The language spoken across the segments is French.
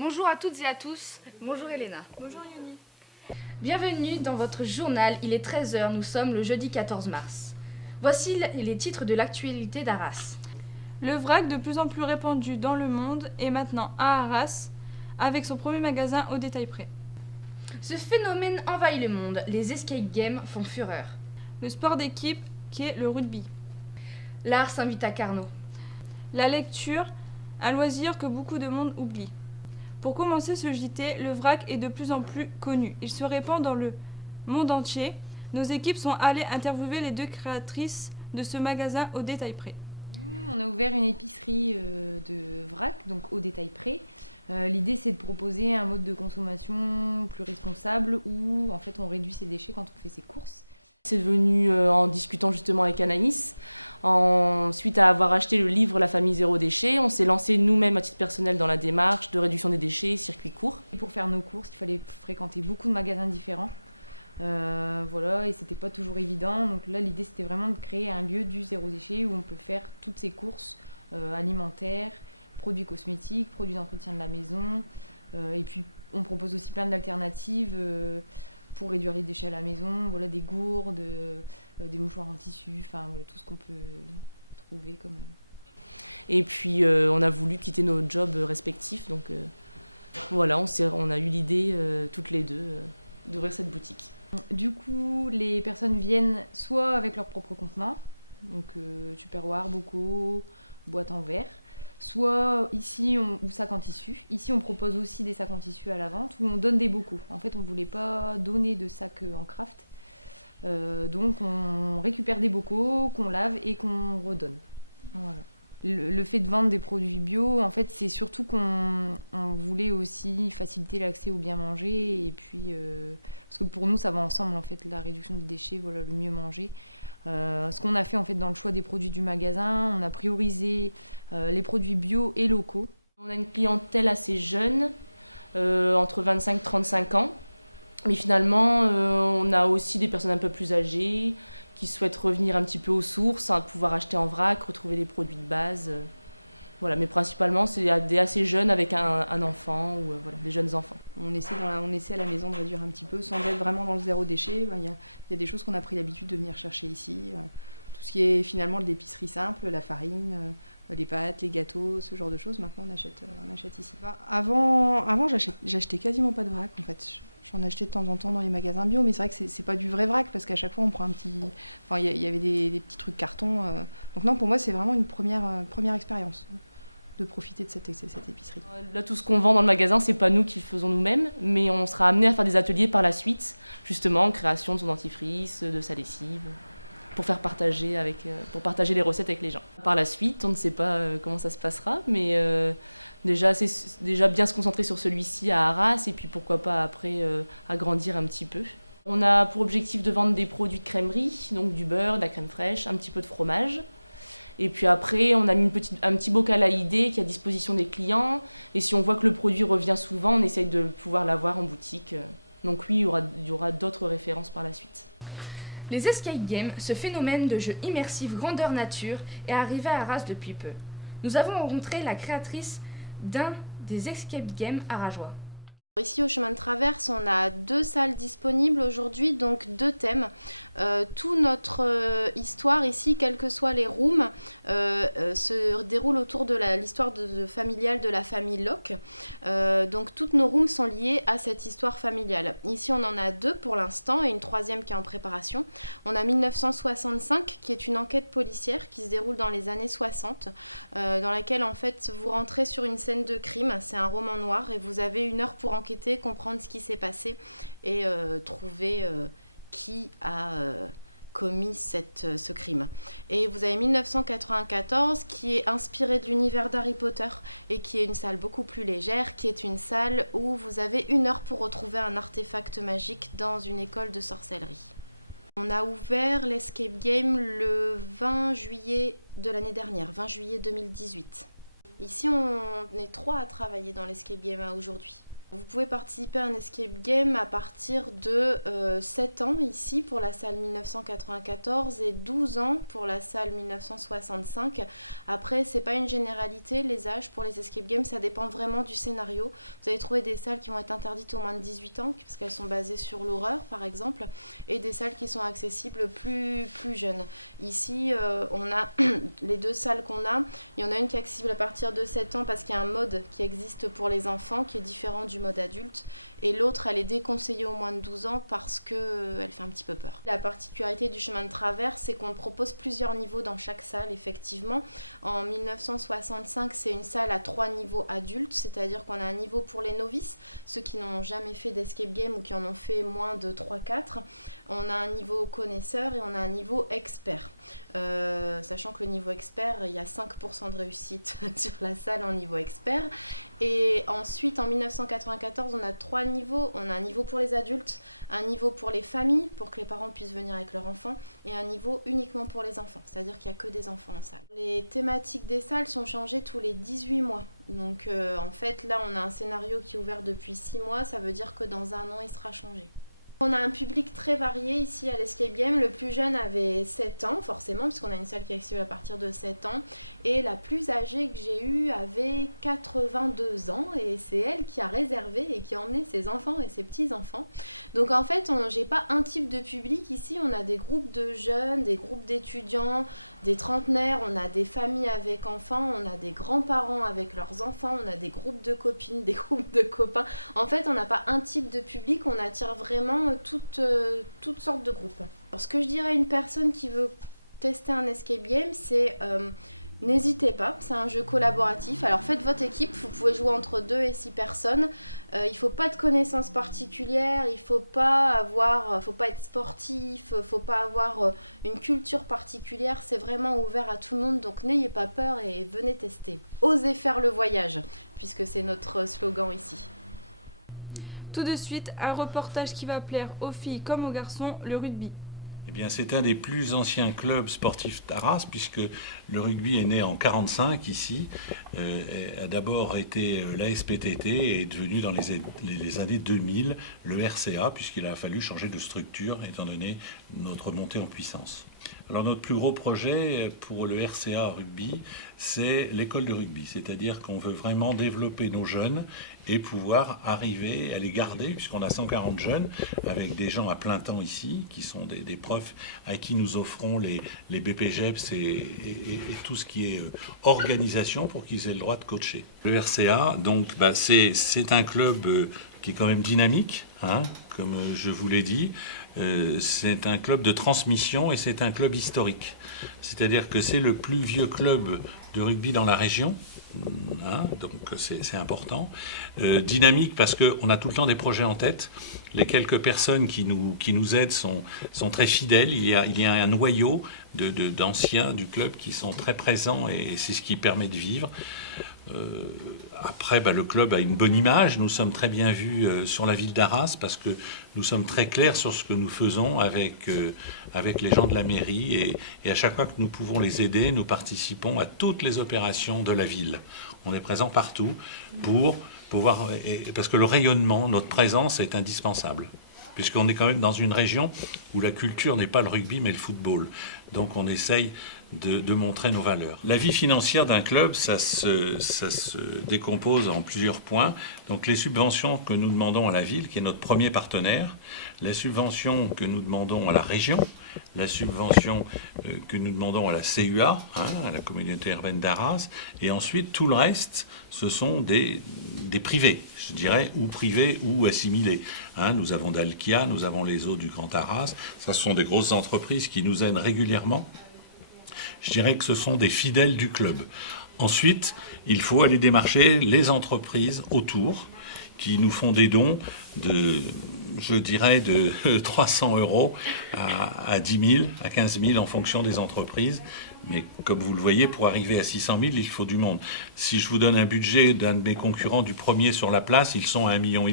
Bonjour à toutes et à tous. Bonjour Elena. Bonjour Yoni. Bienvenue dans votre journal. Il est 13h, nous sommes le jeudi 14 mars. Voici les titres de l'actualité d'Arras. Le vrac, de plus en plus répandu dans le monde, est maintenant à Arras, avec son premier magasin au détail près. Ce phénomène envahit le monde. Les escape games font fureur. Le sport d'équipe, qui est le rugby. L'art s'invite à Carnot. La lecture, un loisir que beaucoup de monde oublie. Pour commencer ce JT, le vrac est de plus en plus connu. Il se répand dans le monde entier. Nos équipes sont allées interviewer les deux créatrices de ce magasin au détail près. Nous, on a ouvert une épicerie de vrac, donc au détail près. L'idée, c'est de proposer un mode de consommation plus responsable où en fait on réduit ses déchets quand on fait ses courses. C'est venu en discutant justement avec Anaïs. Suite à avoir acheté le livre La famille zéro déchet, on s'est lancé nous-mêmes à titre personnel dans la démarche de réduction des déchets, circuit court. Et pour faire nos courses, il fallait fréquenter beaucoup de magasins différents. Et c'était pas toujours évident. Donc là, l'idée, c'était vraiment de créer un lieu du zéro déchet où on peut faire toutes ses courses alimentaires, produits cosmétiques, produits d'entretien de la maison. Et puis, on propose aussi plein d'alternatives pour réduire les déchets à la maison. Voilà, des gourdes, des mouchoirs en tissu, tout ce qu'on peut trouver comme... Et puis, on a voulu quitter nos jobs respectifs. Donc on a eu l'idée, toutes les deux, d'ouvrir cette boutique. Du coup, les personnes viennent soit avec leur propre contenant, donc tupperware, bocaux, boîtes en verre, soit ici, ou sacs en tissu. Ici, on propose aussi des sacs en tissu à la vente où on donne des bocaux. En fait, on ne voulait pas donner de sacs en craft, donc on récupère des bocaux qu'on lave et qu'on redonne. Voilà. Le fait de vendre des produits bio, en fait, c'est surtout qu'on voulait aussi faciliter l'accès au bien manger et puis parce que pour nous, ça va ensemble en fait, la réduction des déchets, voilà, le mieux manger. Ce qu'on a fait en fait dans le choix des produits du magasin, on a priorisé les produits bio et locaux. On a une clientèle assez jeune, entre 25 et 35 ans, mais finalement, on a aussi des personnes un peu plus âgées qui souhaitent revenir un petit peu aux sources, pouvoir acheter en vrac, retrouver les produits de base. Voilà, mais principalement, c'est des assez jeunes avec un enfant ou des jeunes enfants. On essaie à la maison de réduire un petit peu sans être vraiment dans le zéro déchet. Il y a des choses qu'on a pris l'habitude de venir chercher ici. Tout ce qui est finalement de l'épicerie simple, la farine, les pâtes, les gâteaux, ce genre de choses, maintenant on achète ici. Avant j'achetais quasiment pas de vrac en fait. J'en achetais de temps en temps dans les magasins bio, mais c'est vrai que c'est pas du vrai vrac parce qu'à chaque fois on prend un petit... Enfin, il y avait des petits trucs carton. Donc non, pour moi c'est vraiment une première expérience de profiter de cette épicerie. Là, tout ce qu'on vend dans le magasin, c'est pas nous qui le faisons nous-mêmes, mais on sera amené à faire des ateliers par la suite, justement en création de son dentifrice, de sa lessive, pour partager les recettes avec les gens. Par la suite, on ne sait pas comment ça se passera, mais déjà bien se concentrer sur celui-ci à Arras, et puis pourquoi pas après agrandir un petit peu. On a pour objectif de vendre des produits de crèmerie, donc du beurre, de la crème fraîche, un petit peu de fromage. Et puis après, on a mis un petit bocal à idées qui est à disposition des clients. Et si on voit que le produit revient souvent, on essaye de pouvoir l'avoir en boutique. Donc oui, il y aura d'autres références par la suite. Les escape games, ce phénomène de jeu immersif grandeur nature, est arrivé à Arras depuis peu. Nous avons rencontré la créatrice d'un des escape games arageois. Ici au chemin de traverse, on a 2 salles disponibles aujourd'hui, donc 2 thèmes. Toute notre histoire ici, quels que soient les rooms, se déroule autour de l'histoire familiale de la famille Locke. Donc toutes nos rooms sont liées à cette histoire familiale. Ici on en a 2 pour l'instant et une 3e qui est en préparation. On a 1965 qui est une enquête policière qui se déroule dans les années 60, dans laquelle en fait vous rentrez sur une scène de crime, c'est un roman noir et vous avez 1 heure pour enquêter, comprendre ce qui s'est passé et trouver qui a commis ce crime. Et vous avez 1994 qui est inspiré de l'univers d'Harry Potter et qui est une salle beaucoup plus légère, qui est une salle où vous avez 1 heure pour retrouver un artefact magique dans une école de sorcellerie. On a ouvert l'escape game le 20 juillet de l'année dernière, 20 juillet 2018. Ici, on est 3 à travailler dans l'escape game aujourd'hui. Vous pouvez participer à un escape game à partir de 7 ans ici pour la salle 1994 et 12 ans pour la salle 1965. Après, c'est pas une généralité les âges pour les escape games, ça dépend vraiment du scénario. Vous allez trouver des salles qui vont être interdites aux moins de 18 ans parce qu'elles sont basées sur l'horreur par exemple, et des salles qui sont accessibles plus jeunes. Ici, on a les deux salles qu'on a. Il y en a une qui est accessible à partir de 7 ans parce qu'il y a un mode qui existe pour les enfants qui est différent du mode adulte, et l'autre elle est déconseillée aux moins de 12 ans parce qu'elle fait un petit peu peur. La particularité du chemin de traverse, c'est qu'on propose plusieurs niveaux dans chaque salle effectivement. En 1965, c'est une salle à 3 niveaux adultes, c'est-à-dire qu'on a un niveau pour les novices, ceux qui n'ont jamais fait d'escape game ou qui en ont fait moins de 3-4. On a un niveau connaisseur et on a un niveau expert. Sachant que le niveau expert, il y a 5% de réussite sur la salle en niveau expert. Et ensuite, en 1994, on a 3 niveaux. On a un niveau pour les adultes, un niveau pour les familles, pour que les parents puissent venir avec leurs enfants, et un niveau uniquement pour les enfants, c'est-à-dire qu'il n'y a que des enfants en salle. Les thématiques des salles sont changées tous les 18 mois. Donc en fait, là, on a un scénario qui est ouvert depuis 6 mois, ça veut dire que dans un an, il sera changé. On a un public très varié ici à l'Escape Game. Le plus jeune avait 7 ans, forcément, puisqu'on a une salle qui est accessible à partir de 7 ans. Et la plus âgée que j'ai eue avait 82 ans. Et c'est elle qui a réservé et qui a emmené ses enfants et ses petits-enfants. Donc en fait, j'ai pas un type de public ici. On a des groupes de jeunes, des groupes d'étudiants, des trentenaires. On a des familles avec enfants. On a des grands-parents avec leurs enfants. On a des groupes de copines, des groupes de copains. En fait, on n'a pas un type de public. On attire vraiment toutes sortes de groupes. Alors, ce que je dirais à une personne qui veut tester un escape game, c'est n'hésitez pas, c'est un jeu collaboratif. Alors faites votre équipe, vous pouvez jouer entre 2 et 6 personnes. Il faut pas de connaissances particulières, il faut pas être sportif, faut pas avoir une culture particulière. C'est vraiment ouvert à tout le monde, donc n'ayez pas peur et venez tester. Osez faire le voyage, puisque c'est notre slogan ici. Tout de suite, un reportage qui va plaire aux filles comme aux garçons, le rugby. Eh bien, c'est un des plus anciens clubs sportifs d'Arras, puisque le rugby est né en 1945 ici, a d'abord été l'ASPTT et est devenu dans les années 2000 le RCA, puisqu'il a fallu changer de structure étant donné notre montée en puissance. Alors notre plus gros projet pour le RCA rugby, c'est l'école de rugby, c'est-à-dire qu'on veut vraiment développer nos jeunes et pouvoir arriver à les garder, puisqu'on a 140 jeunes, avec des gens à plein temps ici, qui sont des profs à qui nous offrons les BPGEPS et tout ce qui est organisation pour qu'ils aient le droit de coacher. Le RCA, donc, c'est un club qui est quand même dynamique, hein, comme je vous l'ai dit. C'est un club de transmission et c'est un club historique. C'est-à-dire que c'est le plus vieux club de rugby dans la région, hein, donc c'est important. Dynamique parce qu'on a tout le temps des projets en tête. Les quelques personnes qui nous aident sont très fidèles. Il y a un noyau d'anciens du club qui sont très présents et c'est ce qui permet de vivre. Après, le club a une bonne image. Nous sommes très bien vus sur la ville d'Arras parce que nous sommes très clairs sur ce que nous faisons avec les gens de la mairie et à chaque fois que nous pouvons les aider, nous participons à toutes les opérations de la ville. On est présent partout pour pouvoir, parce que le rayonnement, notre présence est indispensable. Puisqu'on est quand même dans une région où la culture n'est pas le rugby mais le football. Donc on essaye de montrer nos valeurs. La vie financière d'un club, ça se décompose en plusieurs points. Donc les subventions que nous demandons à la ville, qui est notre premier partenaire, la subvention que nous demandons à la région, la subvention que nous demandons à la CUA, à la communauté urbaine d'Arras, et ensuite tout le reste, ce sont des privés, je dirais, ou privés ou assimilés. Nous avons Dalkia, nous avons les eaux du Grand Arras, ce sont des grosses entreprises qui nous aident régulièrement. Je dirais que ce sont des fidèles du club. Ensuite, il faut aller démarcher les entreprises autour qui nous font des dons de 300 € à 10 000, à 15 000 en fonction des entreprises. Mais comme vous le voyez, pour arriver à 600 000, il faut du monde. Si je vous donne un budget d'un de mes concurrents du premier sur la place, ils sont à 1,5 million.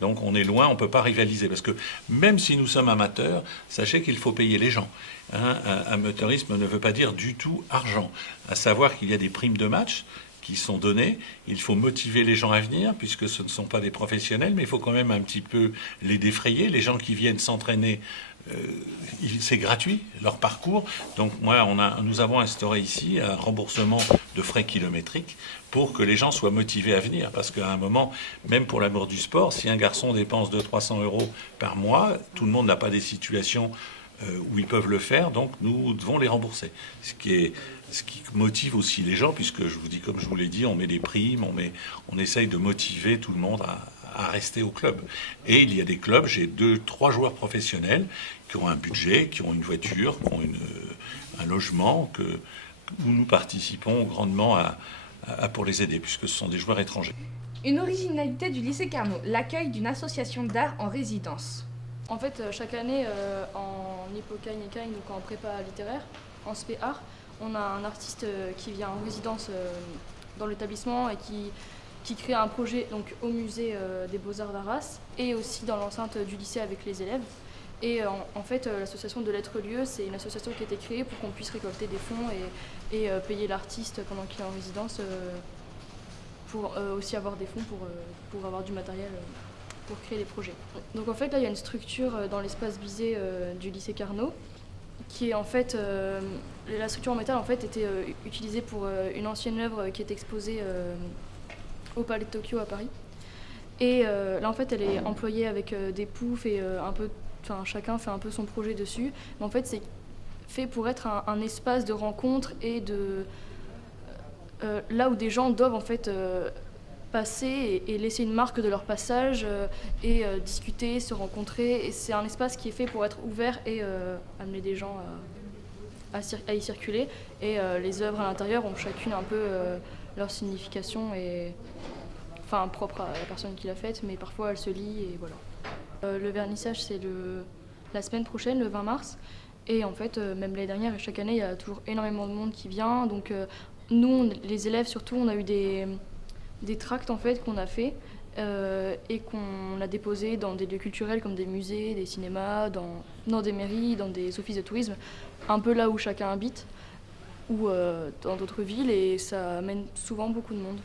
Donc on est loin, on ne peut pas rivaliser. Parce que même si nous sommes amateurs, sachez qu'il faut payer les gens. Amateurisme ne veut pas dire du tout argent. À savoir qu'il y a des primes de match qui sont données. Il faut motiver les gens à venir, puisque ce ne sont pas des professionnels, mais il faut quand même un petit peu les défrayer. Les gens qui viennent s'entraîner, c'est gratuit, leur parcours. Donc nous avons instauré ici un remboursement de frais kilométriques pour que les gens soient motivés à venir. Parce qu'à un moment, même pour l'amour du sport, si un garçon dépense 200-300 € par mois, tout le monde n'a pas des situations où ils peuvent le faire, donc nous devons les rembourser. Ce qui motive aussi les gens, puisque je vous dis, comme je vous l'ai dit, on met des primes, on essaye de motiver tout le monde à rester au club. Et il y a des clubs, j'ai 2-3 joueurs professionnels qui ont un budget, qui ont une voiture, qui ont un logement, où nous participons grandement pour les aider, puisque ce sont des joueurs étrangers. Une originalité du lycée Carnot, l'accueil d'une association d'art en résidence. En fait, chaque année, en Hippocagne, donc en prépa littéraire, en spé art, on a un artiste qui vient en résidence dans l'établissement et qui crée un projet donc, au musée des Beaux-Arts d'Arras et aussi dans l'enceinte du lycée avec les élèves. Et en fait, l'association de l'être-lieu, c'est une association qui a été créée pour qu'on puisse récolter des fonds et payer l'artiste pendant qu'il est en résidence pour aussi avoir des fonds pour avoir du matériel pour créer des projets. Donc en fait, là, il y a une structure dans l'espace Bizet du lycée Carnot qui est en fait, la structure en métal en fait était utilisée pour une ancienne œuvre qui est exposée au Palais de Tokyo à Paris. Et là en fait, elle est employée avec des poufs et un peu, enfin chacun fait un peu son projet dessus. Mais en fait, c'est fait pour être un espace de rencontre et de là où des gens doivent en fait passer et laisser une marque de leur passage et discuter, se rencontrer. Et c'est un espace qui est fait pour être ouvert et amener des gens à y circuler. Et les œuvres à l'intérieur ont chacune un peu leur signification, enfin propre à la personne qui l'a faite, mais parfois elle se lit et voilà. Le vernissage c'est la semaine prochaine, le 20 mars. Et en fait, même l'année dernière et chaque année, il y a toujours énormément de monde qui vient. Donc nous, les élèves surtout, on a eu des tracts en fait qu'on a fait et qu'on a déposés dans des lieux culturels comme des musées, des cinémas, dans des mairies, dans des offices de tourisme, un peu là où chacun habite ou dans d'autres villes, et ça amène souvent beaucoup de monde,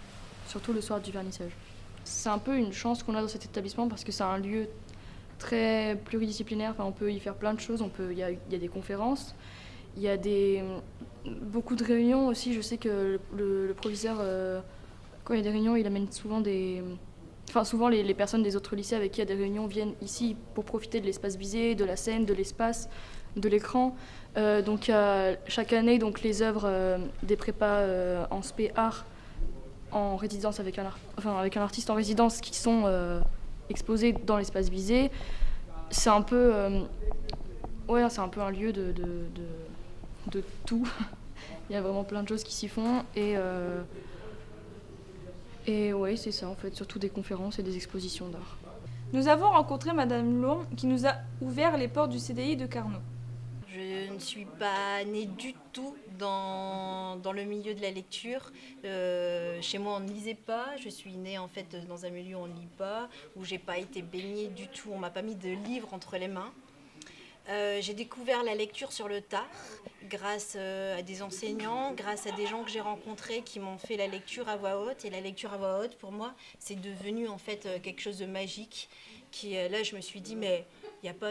surtout le soir du vernissage. C'est un peu une chance qu'on a dans cet établissement parce que c'est un lieu très pluridisciplinaire, enfin, on peut y faire plein de choses, il y a des conférences, il y a beaucoup de réunions aussi. Je sais que le proviseur quand il y a des réunions, il amène souvent souvent les personnes des autres lycées avec qui il y a des réunions viennent ici pour profiter de l'espace Bizet, de la scène, de l'espace, de l'écran. Donc chaque année, donc, les œuvres des prépas en spé art en résidence avec un artiste en résidence qui sont exposées dans l'espace Bizet. C'est un peu c'est un peu un lieu de tout. Il y a vraiment plein de choses qui s'y font et ouais, c'est ça en fait, surtout des conférences et des expositions d'art. Nous avons rencontré Madame Lourme qui nous a ouvert les portes du CDI de Carnot. Je ne suis pas née du tout dans le milieu de la lecture. Chez moi, on ne lisait pas. Je suis née en fait dans un milieu où on ne lit pas, où j'ai pas été baignée du tout. On m'a pas mis de livres entre les mains. J'ai découvert la lecture sur le tard, grâce à des enseignants, grâce à des gens que j'ai rencontrés qui m'ont fait la lecture à voix haute. Et la lecture à voix haute, pour moi, c'est devenu en fait quelque chose de magique. Là, je me suis dit, mais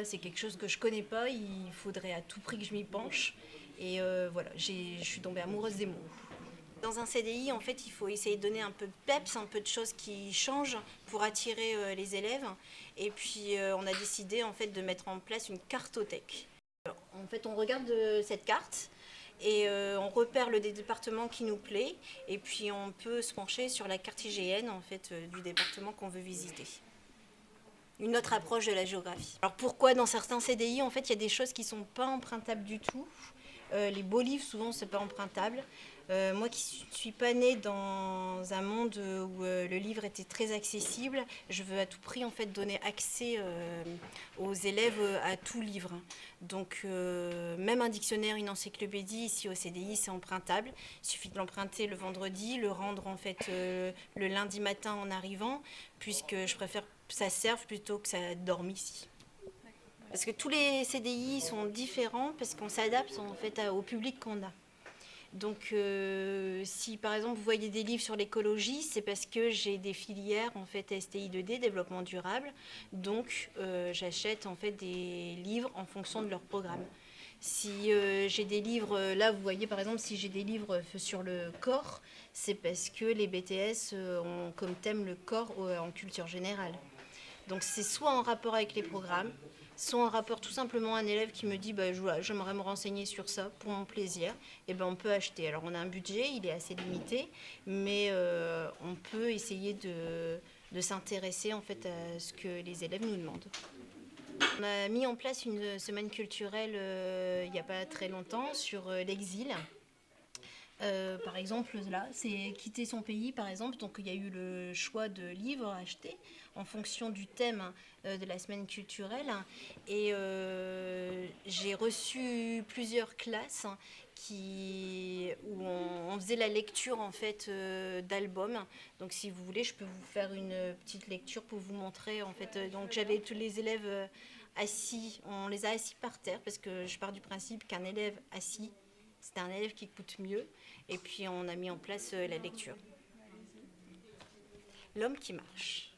c'est quelque chose que je connais pas, il faudrait à tout prix que je m'y penche. Et voilà, je suis tombée amoureuse des mots. Dans un CDI, en fait, il faut essayer de donner un peu de peps, un peu de choses qui changent pour attirer les élèves. Et puis, on a décidé en fait de mettre en place une cartothèque. En fait, on regarde cette carte et on repère le département qui nous plaît. Et puis, on peut se pencher sur la carte IGN en fait du département qu'on veut visiter. Une autre approche de la géographie. Alors pourquoi dans certains CDI, en fait, il y a des choses qui ne sont pas empruntables du tout. Les beaux livres, souvent, ce n'est pas empruntable. Moi qui ne suis pas née dans un monde où le livre était très accessible, je veux à tout prix en fait donner accès aux élèves à tout livre. Donc même un dictionnaire, une encyclopédie ici au CDI, c'est empruntable. Il suffit de l'emprunter le vendredi, le rendre en fait le lundi matin en arrivant, puisque je préfère que ça serve plutôt que ça dorme ici. Parce que tous les CDI sont différents parce qu'on s'adapte en fait au public qu'on a. Donc, si par exemple vous voyez des livres sur l'écologie, c'est parce que j'ai des filières en fait STI 2D, développement durable. Donc, j'achète en fait des livres en fonction de leur programme. Si j'ai des livres, là vous voyez par exemple, si j'ai des livres sur le corps, c'est parce que les BTS ont comme thème le corps en culture générale. Donc, c'est soit en rapport avec les programmes, soit en rapport tout simplement un élève qui me dit j'aimerais me renseigner sur ça pour mon plaisir, et ben on peut acheter. Alors on a un budget, il est assez limité, mais on peut essayer de s'intéresser en fait à ce que les élèves nous demandent. On a mis en place une semaine culturelle il n'y a pas très longtemps sur l'exil. Par exemple, là, c'est quitter son pays, par exemple. Donc, il y a eu le choix de livres à acheter en fonction du thème de la semaine culturelle. Et j'ai reçu plusieurs classes où on faisait la lecture en fait d'albums. Donc, si vous voulez, je peux vous faire une petite lecture pour vous montrer en fait. Donc, j'avais tous les élèves assis. On les a assis par terre parce que je pars du principe qu'un élève assis, c'est un élève qui écoute mieux. Et puis on a mis en place la lecture. L'homme qui marche.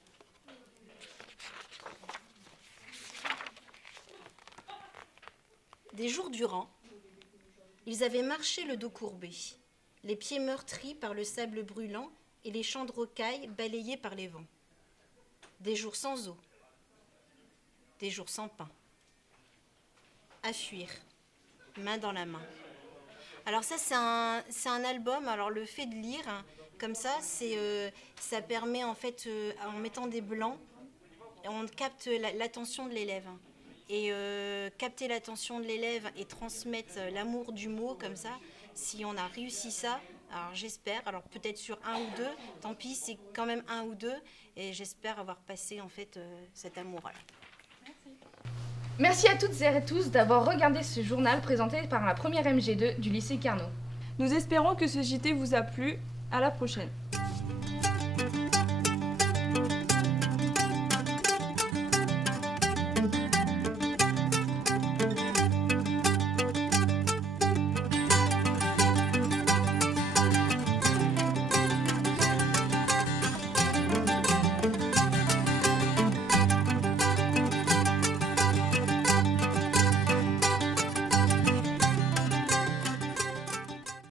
Des jours durant, ils avaient marché le dos courbé, les pieds meurtris par le sable brûlant et les champs de rocailles balayés par les vents. Des jours sans eau, des jours sans pain. À fuir, main dans la main. Alors ça, c'est un album. Alors le fait de lire, comme ça, ça permet en fait, en mettant des blancs, on capte l'attention de l'élève. Et capter l'attention de l'élève et transmettre l'amour du mot, comme ça, si on a réussi ça, alors j'espère, alors peut-être sur un ou deux, tant pis, c'est quand même un ou deux, et j'espère avoir passé en fait cet amour-là. Merci à toutes et à tous d'avoir regardé ce journal présenté par la première MG2 du lycée Carnot. Nous espérons que ce JT vous a plu. À la prochaine.